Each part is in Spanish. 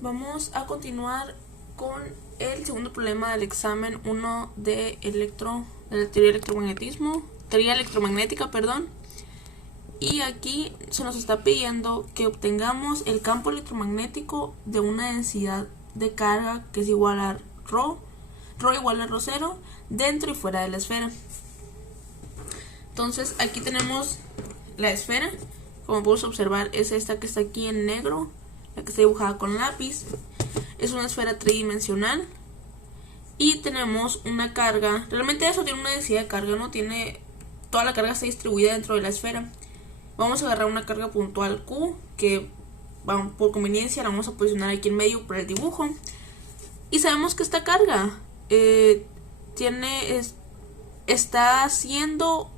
Vamos a continuar con el segundo problema del examen 1 de la teoría electromagnética, y aquí se nos está pidiendo que obtengamos el campo electromagnético de una densidad de carga que es igual a ρ igual a ρ0 dentro y fuera de la esfera. Entonces aquí tenemos la esfera, como podemos observar es esta que está aquí en negro, la que está dibujada con lápiz. Es una esfera tridimensional y tenemos una carga. Realmente eso tiene una densidad de carga, no tiene, toda la carga está distribuida dentro de la esfera. Vamos a agarrar una carga puntual Q, que por conveniencia la vamos a posicionar aquí en medio por el dibujo. Y sabemos que esta carga está haciendo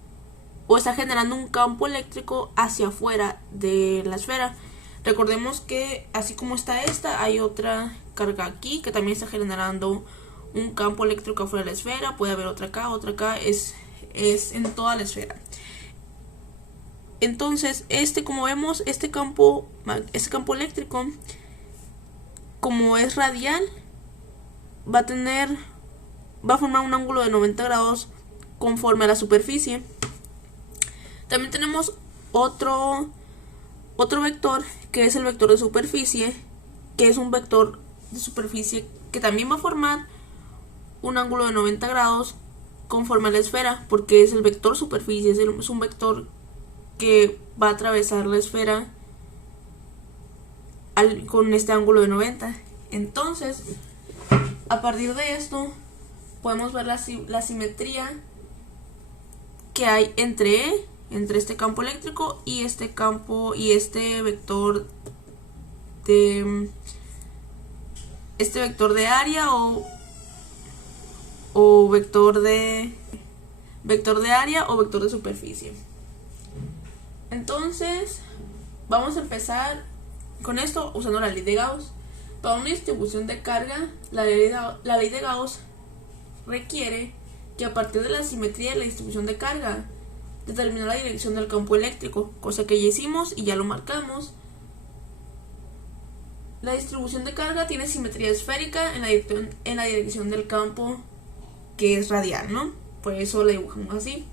o está generando un campo eléctrico hacia afuera de la esfera. Recordemos que así como está esta, hay otra carga aquí que también está generando un campo eléctrico afuera de la esfera. Puede haber otra acá, es en toda la esfera. Entonces, como vemos, este campo eléctrico, como es radial, va a formar un ángulo de 90 grados conforme a la superficie. También tenemos otro vector, que es el vector de superficie, que es un vector de superficie que también va a formar un ángulo de 90 grados conforme a la esfera, porque es el vector superficie, es un vector que va a atravesar la esfera con este ángulo de 90. Entonces, a partir de esto, podemos ver la simetría que hay entre este campo eléctrico y este campo y este vector de área o vector de área o vector de superficie. Entonces, vamos a empezar con esto usando la ley de Gauss. Para una distribución de carga, la ley de Gauss requiere que a partir de la simetría de la distribución de carga determinar la dirección del campo eléctrico, cosa que ya hicimos y ya lo marcamos. La distribución de carga tiene simetría esférica en la dirección del campo, que es radial, ¿no? Por eso la dibujamos así.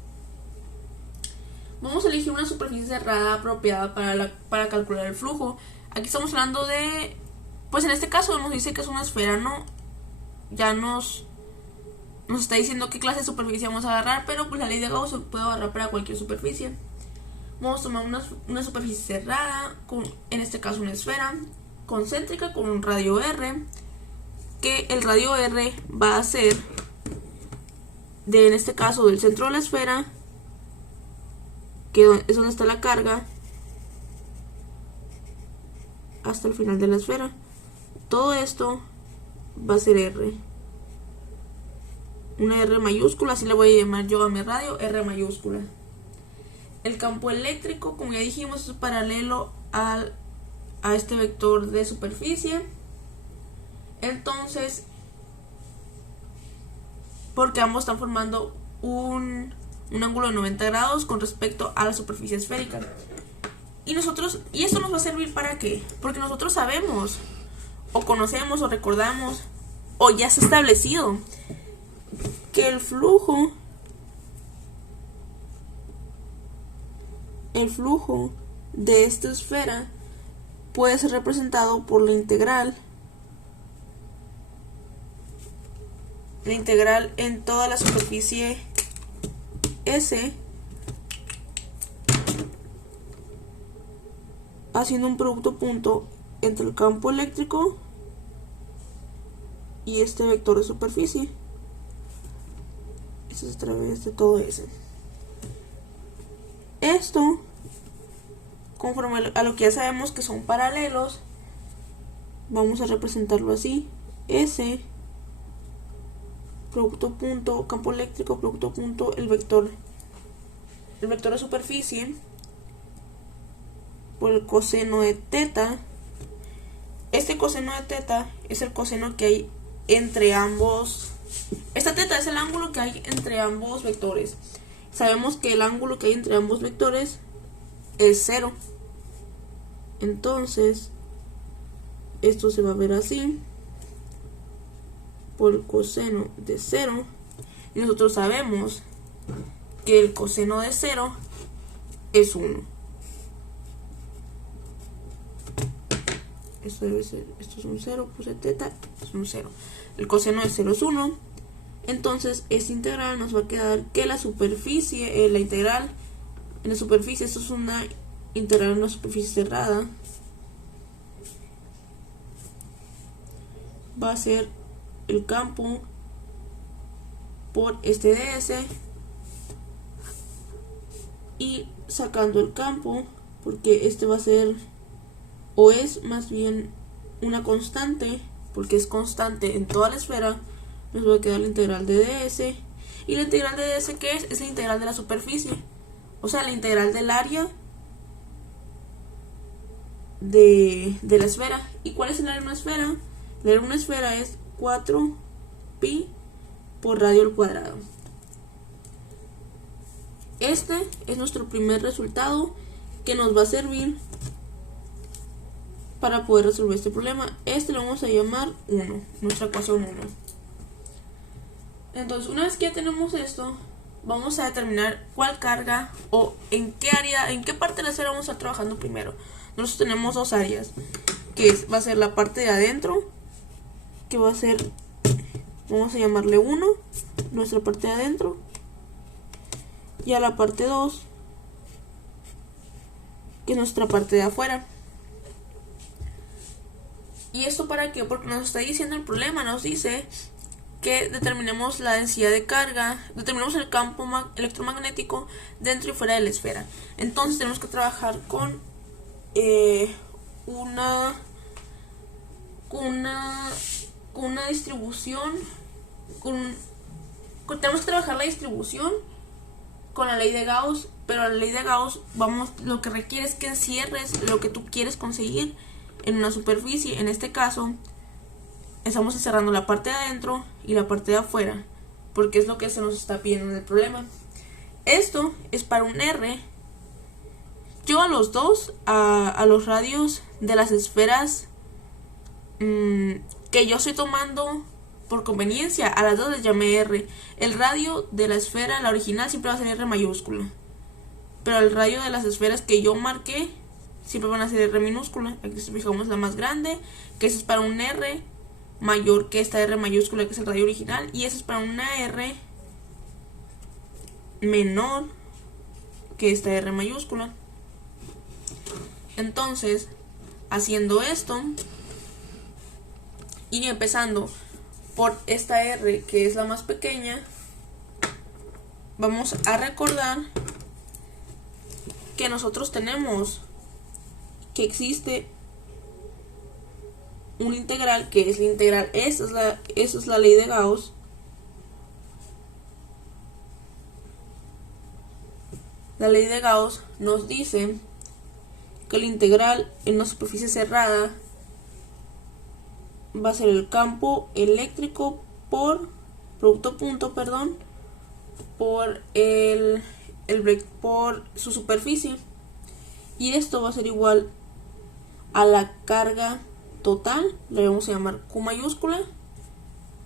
Vamos a elegir una superficie cerrada apropiada para calcular el flujo. Aquí estamos hablando de, pues en este caso nos dice que es una esfera, ¿no? Ya nos está diciendo qué clase de superficie vamos a agarrar, pero pues la ley de Gauss se puede agarrar para cualquier superficie. Vamos a tomar una superficie cerrada, en este caso una esfera concéntrica con un radio R, que el radio R va a ser en este caso del centro de la esfera, que es donde está la carga, hasta el final de la esfera. Todo esto va a ser R, una R mayúscula, así le voy a llamar yo a mi radio, R mayúscula. El campo eléctrico, como ya dijimos, es paralelo a este vector de superficie. Entonces, porque ambos están formando un ángulo de 90 grados con respecto a la superficie esférica. Y esto nos va a servir ¿para qué? Porque nosotros sabemos, o conocemos, o recordamos, o ya se ha establecido que el flujo de esta esfera puede ser representado por la integral en toda la superficie S, haciendo un producto punto entre el campo eléctrico y este vector de superficie. Esto es a través de todo S. Esto, conforme a lo que ya sabemos que son paralelos, vamos a representarlo así: S, producto punto, campo eléctrico, producto punto, el vector de superficie, por el coseno de teta. Este coseno de teta es el coseno que hay entre ambos. Esta teta es el ángulo que hay entre ambos vectores. Sabemos que el ángulo que hay entre ambos vectores es 0. Entonces, esto se va a ver así por el coseno de 0. Y nosotros sabemos que el coseno de 0 es 1. Esto debe ser, esto es un 0, puse teta, es un 0. El coseno de 0 es 1. Entonces, esta integral nos va a quedar que la superficie, la integral en la superficie, esto es una integral en una superficie cerrada, va a ser el campo por este ds, y sacando el campo, porque este va a ser, o es más bien una constante, porque es constante en toda la esfera, nos va a quedar la integral de ds. Y la integral de ds, ¿qué es? Es la integral de la superficie, o sea, la integral del área de la esfera. ¿Y cuál es el área de una esfera? El área de una esfera es 4pi por radio al cuadrado. Este es nuestro primer resultado que nos va a servir para poder resolver este problema. Este lo vamos a llamar 1, nuestra ecuación 1. Entonces, una vez que ya tenemos esto, vamos a determinar cuál carga o en qué área, en qué parte de la esfera vamos a estar trabajando primero. Nosotros tenemos dos áreas, que va a ser la parte de adentro, que va a ser, vamos a llamarle 1, nuestra parte de adentro, y a la parte 2, que es nuestra parte de afuera. ¿Y esto para qué? Porque nos está diciendo el problema, nos dice que determinemos la densidad de carga, determinemos el campo electromagnético dentro y fuera de la esfera. Entonces tenemos que trabajar con una distribución, tenemos que trabajar la distribución con la ley de Gauss, pero la ley de Gauss, lo que requiere es que encierres lo que tú quieres conseguir en una superficie. En este caso, estamos encerrando la parte de adentro y la parte de afuera, porque es lo que se nos está pidiendo en el problema. Esto es para un R. Yo a los dos, a los radios de las esferas que yo estoy tomando por conveniencia, a las dos les llamé R. El radio de la esfera, la original, siempre va a ser R mayúscula, pero el radio de las esferas que yo marqué siempre van a ser R minúscula. Aquí fijamos la más grande, que eso es para un R mayor que esta R mayúscula, que es el radio original, y eso es para una R menor que esta R mayúscula. Entonces, haciendo esto y empezando por esta R, que es la más pequeña, vamos a recordar que nosotros tenemos que existe una integral, que es la integral, esa es la ley de Gauss, la ley de Gauss nos dice que la integral en una superficie cerrada va a ser el campo eléctrico por producto punto, perdón, por por su superficie, y esto va a ser igual a la carga total, le vamos a llamar Q mayúscula,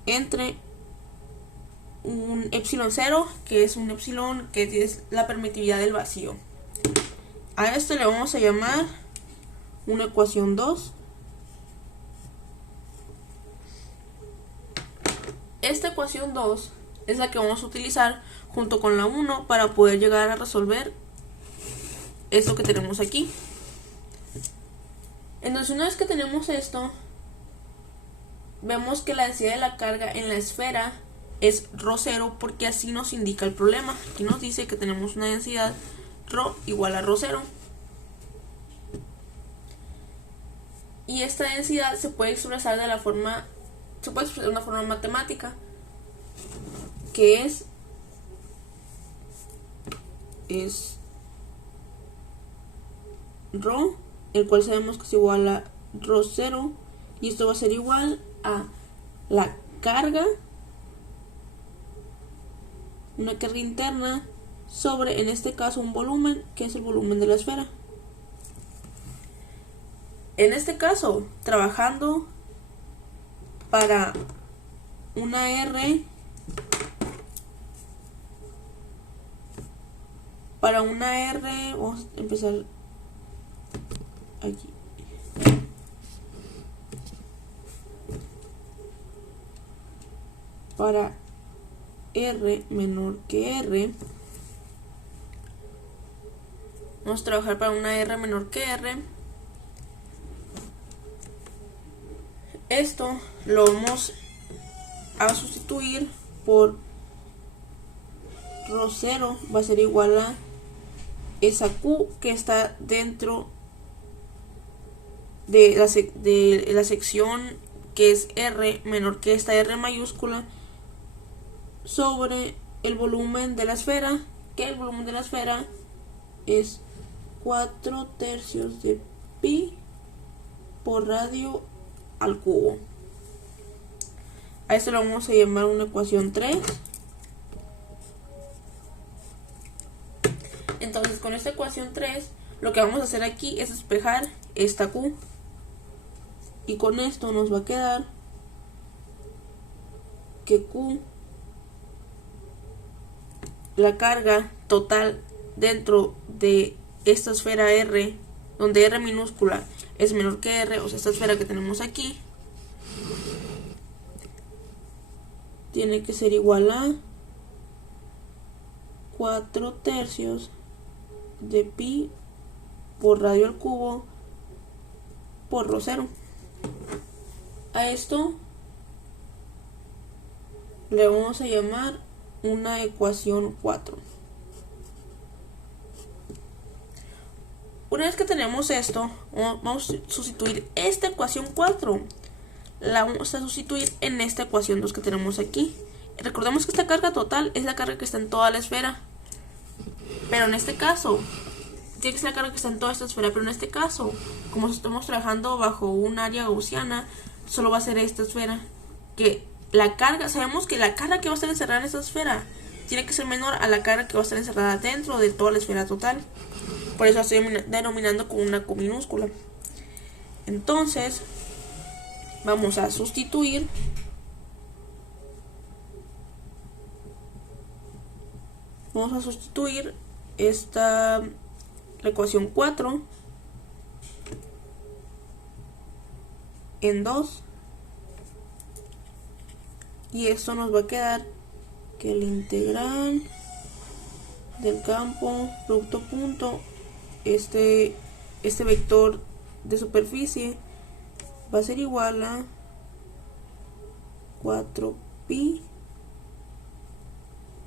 entre un epsilon 0, que es un epsilon que es la permitividad del vacío. A esto le vamos a llamar una ecuación 2. Esta ecuación 2 es la que vamos a utilizar junto con la 1 para poder llegar a resolver esto que tenemos aquí. Entonces, una vez que tenemos esto, vemos que la densidad de la carga en la esfera es ρ0, porque así nos indica el problema. Aquí nos dice que tenemos una densidad ρ igual a ρ0. Y esta densidad se puede expresar de una forma matemática, que es ρ, el cual sabemos que es igual a ρ0, y esto va a ser igual a la carga, una carga interna, sobre, en este caso, un volumen, que es el volumen de la esfera. En este caso, trabajando para una R, vamos a empezar aquí. Para R menor que R, vamos a trabajar para una R menor que R. Esto lo vamos a sustituir por ρ0, va a ser igual a esa Q que está dentro de la sección que es R menor que esta R mayúscula, sobre el volumen de la esfera, que el volumen de la esfera es 4/3 de pi por radio al cubo. A esto lo vamos a llamar una ecuación 3. Entonces, con esta ecuación 3, lo que vamos a hacer aquí es despejar esta Q. Y con esto nos va a quedar que Q, la carga total dentro de esta esfera R, donde R minúscula es menor que R, o sea, esta esfera que tenemos aquí, tiene que ser igual a 4/3 de pi por radio al cubo por ρ0. A esto le vamos a llamar una ecuación 4. Una vez que tenemos esto, vamos a sustituir esta ecuación 4. La vamos a sustituir en esta ecuación 2 que tenemos aquí. Recordemos que esta carga total es la carga que está en toda la esfera. Pero en este caso, tiene que ser la carga que está en toda esta esfera. Pero en este caso, como estamos trabajando bajo un área gaussiana, solo va a ser esta esfera. Que la carga, sabemos que la carga que va a estar encerrada en esta esfera tiene que ser menor a la carga que va a estar encerrada dentro de toda la esfera total. Por eso la estoy denominando con una Q minúscula. Entonces, vamos a sustituir la ecuación 4 en 2, y esto nos va a quedar que el integral del campo producto punto, este vector de superficie, va a ser igual a 4pi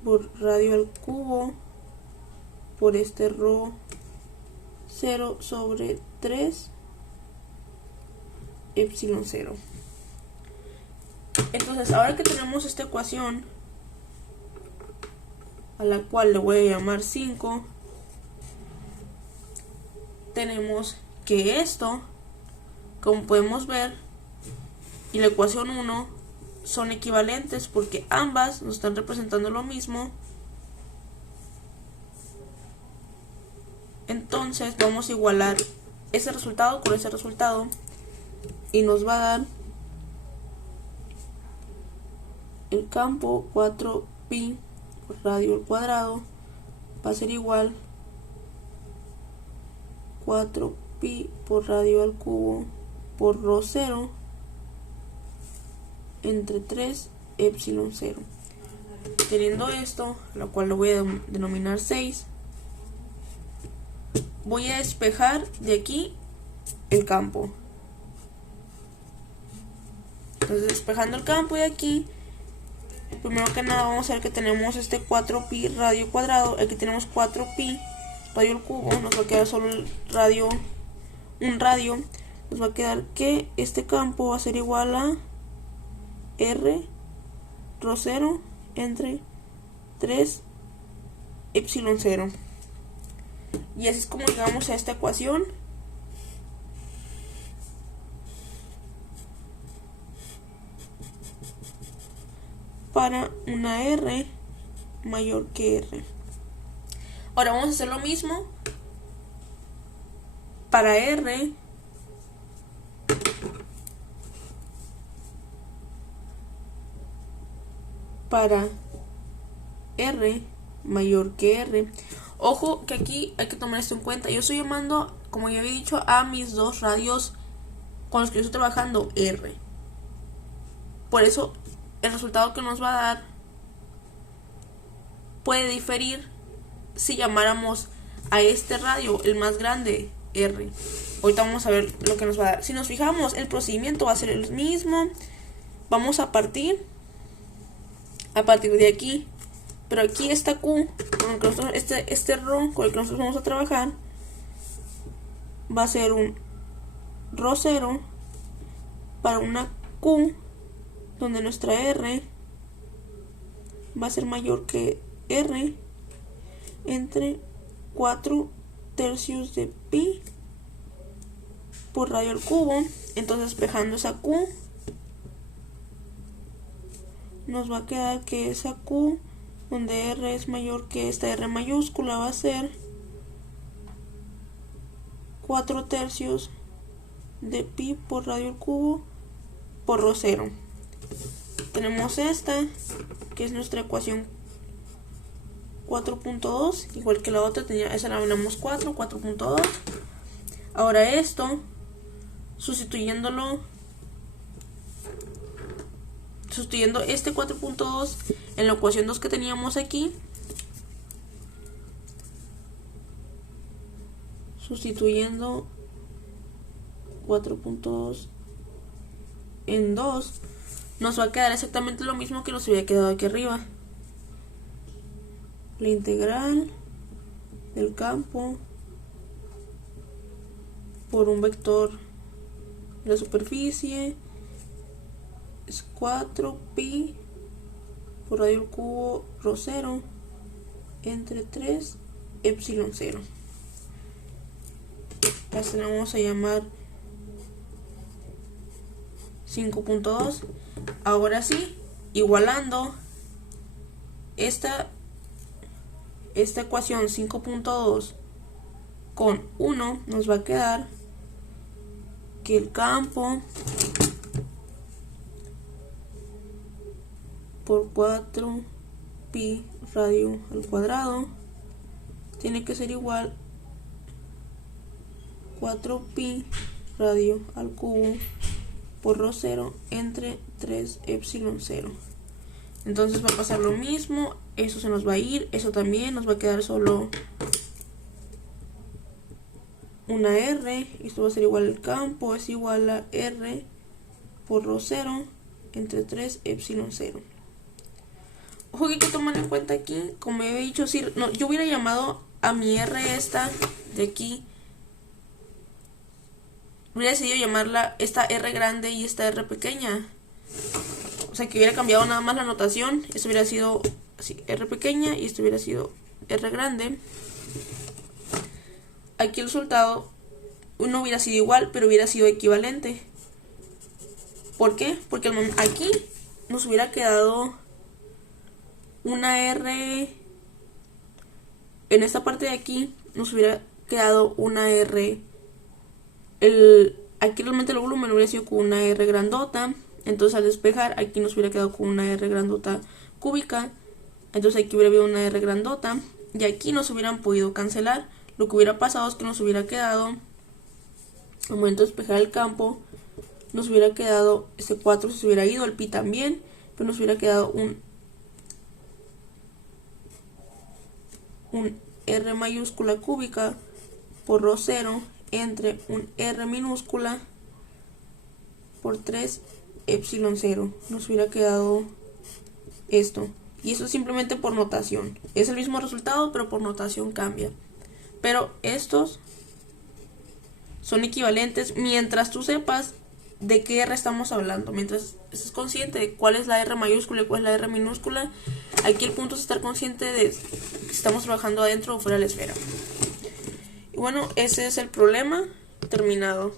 por radio al cubo por este ρ0 sobre 3 epsilon 0. Entonces, ahora que tenemos esta ecuación, a la cual le voy a llamar 5, tenemos que esto, como podemos ver, y la ecuación 1 son equivalentes porque ambas nos están representando lo mismo. Entonces vamos a igualar ese resultado con ese resultado y nos va a dar el campo 4pi por radio al cuadrado va a ser igual 4pi por radio al cubo por ρ0 entre 3 epsilon 0. Teniendo esto, lo cual lo voy a denominar 6, voy a despejar de aquí el campo. Entonces, despejando el campo de aquí, primero que nada vamos a ver que tenemos este 4pi radio cuadrado. Aquí tenemos 4pi radio al cubo, nos va a quedar solo el radio, un radio. Nos va a quedar que este campo va a ser igual a R ρ0 entre 3 epsilon 0. Y así es como llegamos a esta ecuación. Para una R mayor que R. Ahora vamos a hacer lo mismo para R para R mayor que R. Ojo que aquí hay que tomar esto en cuenta. Yo estoy llamando, como ya había dicho, a mis dos radios con los que yo estoy trabajando R. Por eso el resultado que nos va a dar puede diferir si llamáramos a este radio, el más grande, R. Ahorita vamos a ver lo que nos va a dar. Si nos fijamos, el procedimiento va a ser el mismo. Vamos a partir de aquí. Pero aquí esta Q, con el que nosotros, este RO con el que nosotros vamos a trabajar, va a ser un RO0 para una Q donde nuestra R va a ser mayor que R entre 4 tercios de pi por radio al cubo. Entonces, despejando esa Q, nos va a quedar que esa Q donde R es mayor que esta R mayúscula va a ser 4 tercios de pi por radio al cubo por ρ0. Tenemos esta, que es nuestra ecuación 4.2, igual que la otra, esa la llamamos 4.2. Ahora esto, sustituyendo este 4.2 en la ecuación 2 que teníamos aquí, sustituyendo 4.2 en 2, nos va a quedar exactamente lo mismo que nos había quedado aquí arriba. La integral del campo por un vector de la superficie es 4pi por radio al cubo ρ0 entre 3 epsilon 0. Esta la vamos a llamar 5.2. Ahora sí, igualando esta ecuación 5.2 con 1, nos va a quedar que el campo por 4pi radio al cuadrado tiene que ser igual 4pi radio al cubo por ρ0 entre 3 epsilon 0. Entonces va a pasar lo mismo, eso se nos va a ir, eso también, nos va a quedar solo una R, esto va a ser igual al campo, es igual a R por ρ0 entre 3 epsilon 0. Ojo que hay que tomar en cuenta aquí, como he dicho, si no, yo hubiera llamado a mi R esta de aquí, hubiera decidido llamarla esta R grande y esta R pequeña. O sea, que hubiera cambiado nada más la notación. Esto hubiera sido así, R pequeña, y esto hubiera sido R grande. Aquí el resultado no hubiera sido igual, pero hubiera sido equivalente. ¿Por qué? Porque aquí nos hubiera quedado una R. En esta parte de aquí nos hubiera quedado una R. Aquí realmente el volumen hubiera sido con una R grandota. Entonces al despejar aquí nos hubiera quedado con una R grandota cúbica. Entonces aquí hubiera habido una R grandota. Y aquí nos hubieran podido cancelar. Lo que hubiera pasado es que nos hubiera quedado, al momento de despejar el campo, nos hubiera quedado, este 4 se hubiera ido, el pi también, pero nos hubiera quedado un R mayúscula cúbica por ρ0 entre un R minúscula por 3 epsilon 0. Nos hubiera quedado esto. Y eso simplemente por notación. Es el mismo resultado, pero por notación cambia. Pero estos son equivalentes mientras tú sepas de qué R estamos hablando. Mientras estés consciente de cuál es la R mayúscula y cuál es la R minúscula. Aquí el punto es estar consciente de que estamos trabajando adentro o fuera de la esfera. Y bueno, ese es el problema terminado.